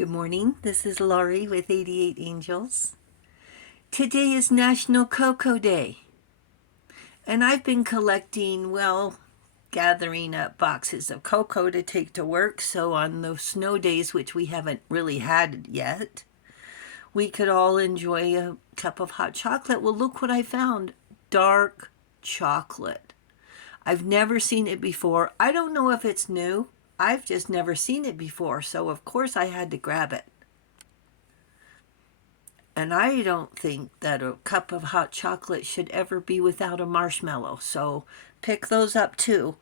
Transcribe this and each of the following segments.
Good morning. This is Laurie with 88 Angels. Today is National Cocoa Day. And I've been collecting, gathering up boxes of cocoa to take to work. So on those snow days, which we haven't really had yet, we could all enjoy a cup of hot chocolate. Well, look what I found. Dark chocolate. I've never seen it before. I don't know if it's new. I've just never seen it before, so of course I had to grab it. And I don't think that a cup of hot chocolate should ever be without a marshmallow, so pick those up too,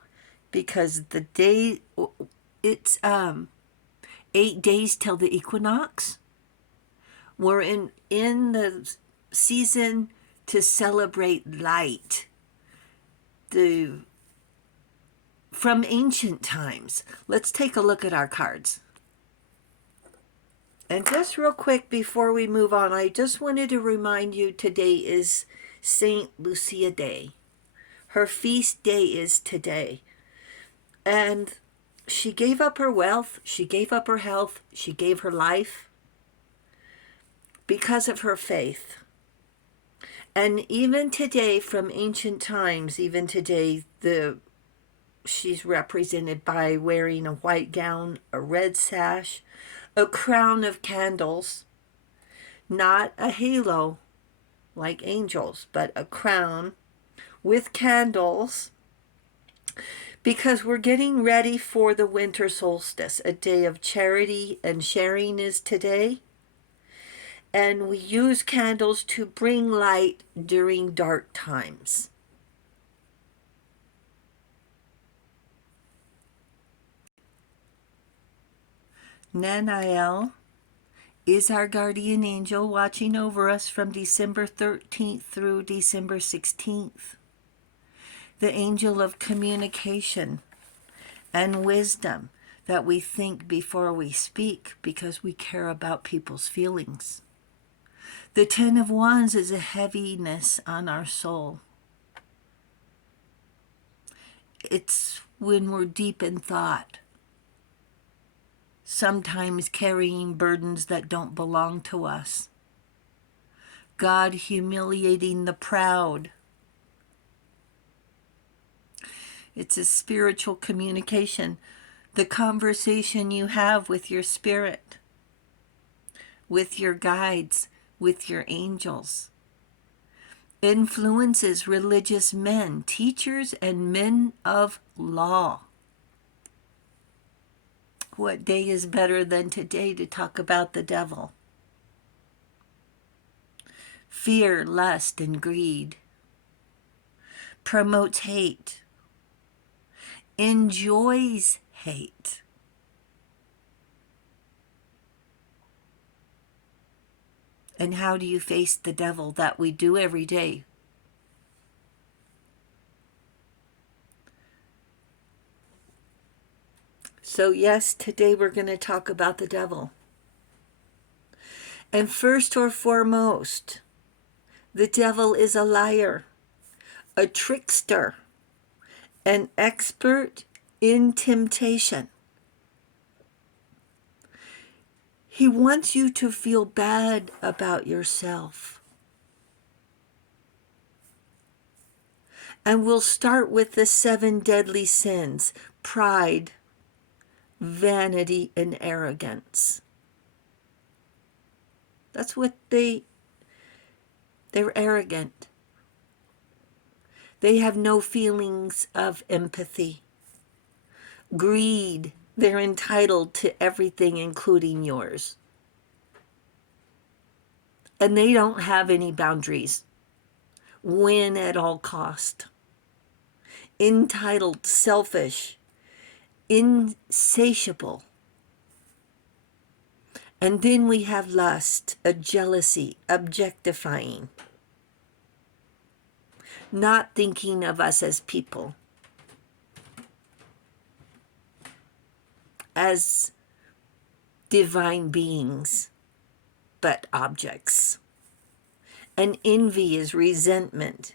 because it's 8 days till the equinox. We're in the season to celebrate light. From ancient times. Let's take a look at our cards. And just real quick before we move on, I just wanted to remind you today is Saint Lucia Day. Her feast day is today. And she gave up her wealth, she gave up her health, she gave her life because of her faith. And even today, from ancient times, even today, she's represented by wearing a white gown, a red sash, a crown of candles, not a halo like angels, but a crown with candles, because we're getting ready for the winter solstice. A day of charity and sharing is today. And we use candles to bring light during dark times. Nanael is our guardian angel watching over us from December 13th through December 16th. The angel of communication and wisdom, that we think before we speak because we care about people's feelings. The 10 of Wands is a heaviness on our soul. It's when we're deep in thought, sometimes carrying burdens that don't belong to us. God humiliating the proud. It's a spiritual communication, the conversation you have with your spirit, with your guides, with your angels. Influences religious men, teachers, and men of law. What day is better than today to talk about the devil? Fear, lust, and greed. Promotes hate. Enjoys hate. And how do you face the devil? That we do every day. So yes, today we're going to talk about the devil. And first or foremost, the devil is a liar, a trickster, an expert in temptation. He wants you to feel bad about yourself. And we'll start with the 7 deadly sins: pride, vanity, and arrogance. That's what they're arrogant. They have no feelings of empathy. Greed, they're entitled to everything, including yours. And they don't have any boundaries. Win at all cost. Entitled, selfish, insatiable. And then we have lust, a jealousy, objectifying. Not thinking of us as people, as divine beings, but objects. And envy is resentment,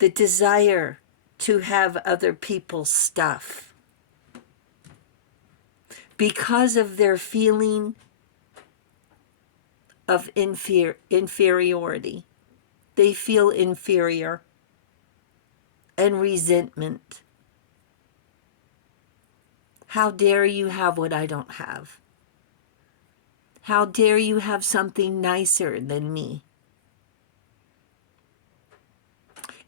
the desire to have other people's stuff. because of their feeling of inferiority. They feel inferior and resentment. How dare you have what I don't have? How dare you have something nicer than me?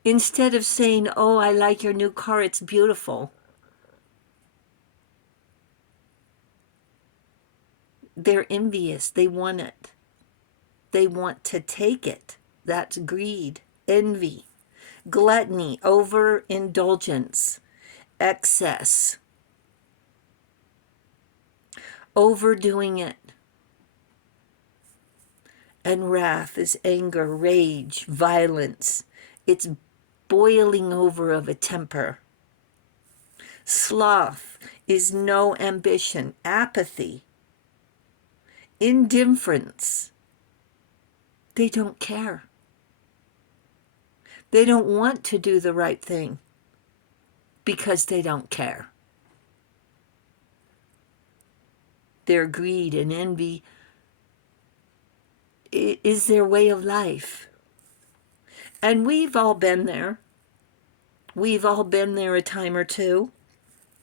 Instead of saying, oh, I like your new car, it's beautiful. They're envious. They want it. They want to take it. That's greed, envy, gluttony, overindulgence, excess, overdoing it. And wrath is anger, rage, violence. It's boiling over of a temper. Sloth is no ambition, apathy, indifference. They don't care. They don't want to do the right thing because they don't care. Their greed and envy is their way of life. And we've all been there. We've all been there a time or two.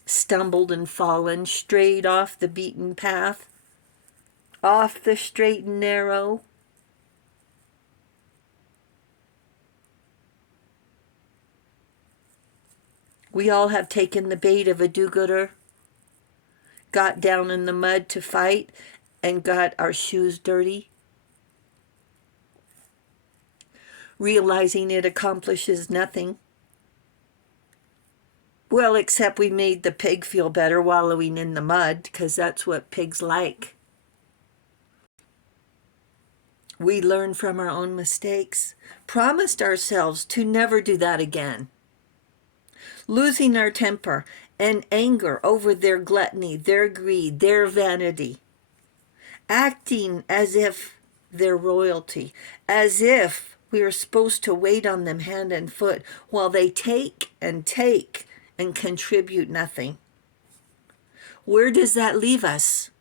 Stumbled and fallen, strayed off the beaten path, off the straight and narrow. We all have taken the bait of a do-gooder, got down in the mud to fight, and got our shoes dirty, realizing it accomplishes nothing. Well, except we made the pig feel better wallowing in the mud, because that's what pigs like. We learn from our own mistakes, promised ourselves to never do that again. Losing our temper and anger over their gluttony, their greed, their vanity. Acting as if they're royalty, as if we are supposed to wait on them hand and foot while they take and contribute nothing. Where does that leave us?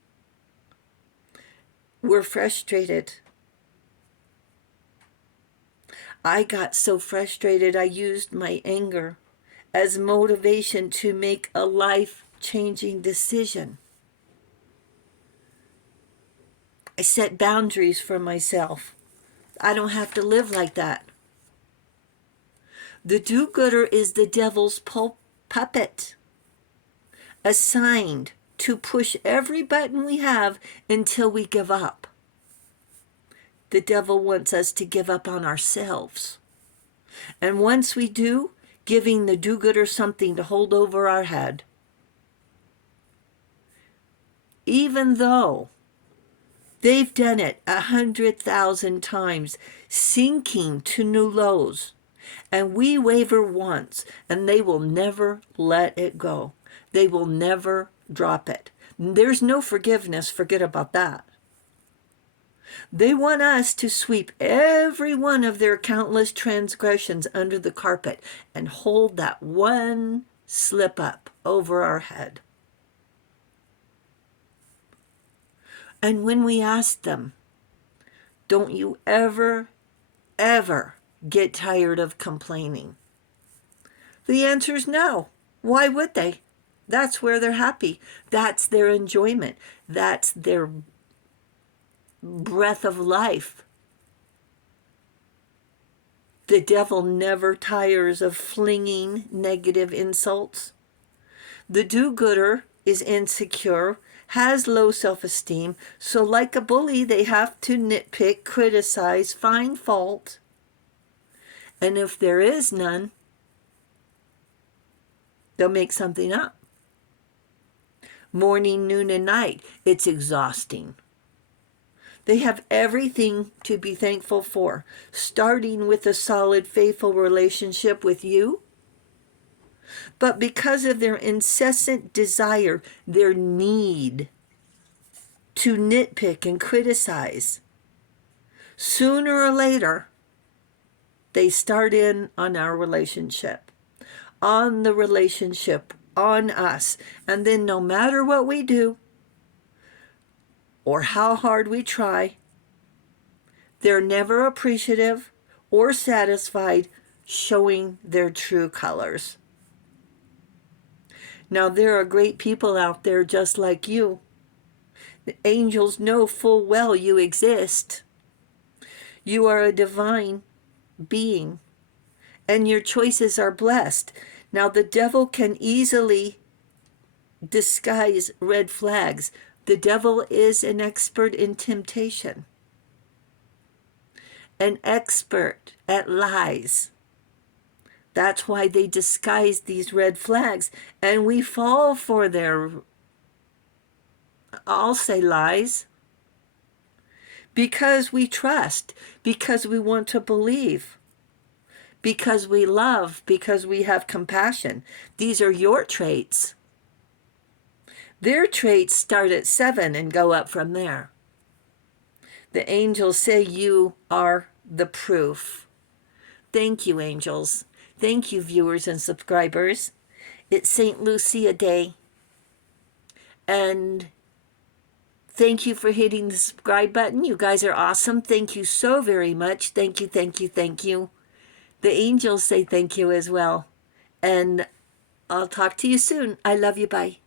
We're frustrated. I got so frustrated I used my anger as motivation to make a life-changing decision. I set boundaries for myself. I don't have to live like that. The do-gooder is the devil's puppet, assigned to push every button we have until we give up. The devil wants us to give up on ourselves. And once we do, giving the do-gooder something to hold over our head. Even though they've done it 100,000 times, sinking to new lows. And we waver once, and they will never let it go. They will never drop it. There's no forgiveness. Forget about that. They want us to sweep every one of their countless transgressions under the carpet and hold that one slip up over our head. And when we ask them, don't you ever get tired of complaining? The answer is no. Why would they? That's where they're happy. That's their enjoyment. That's their breath of life. The devil never tires of flinging negative insults. The do-gooder is insecure, has low self-esteem, so like a bully, they have to nitpick, criticize, find fault. And if there is none, they'll make something up. Morning, noon, and night. It's exhausting. They have everything to be thankful for, starting with a solid, faithful relationship with you. But because of their incessant desire, their need to nitpick and criticize, sooner or later, they start in on our relationship, on the relationship, on us. And then no matter what we do, or how hard we try, they're never appreciative or satisfied showing their true colors. Now, there are great people out there just like you. The angels know full well you exist. You are a divine being, and your choices are blessed. Now, the devil can easily disguise red flags. The devil is an expert in temptation, an expert at lies. That's why they disguise these red flags, and we fall for their, I'll say, lies, because we trust, because we want to believe, because we love, because we have compassion. These are your traits. Their traits start at 7 and go up from there. The angels say you are the proof. Thank you, angels. Thank you, viewers and subscribers. It's St. Lucia Day. And thank you for hitting the subscribe button. You guys are awesome. Thank you so very much. Thank you, thank you, thank you. The angels say thank you as well. And I'll talk to you soon. I love you. Bye.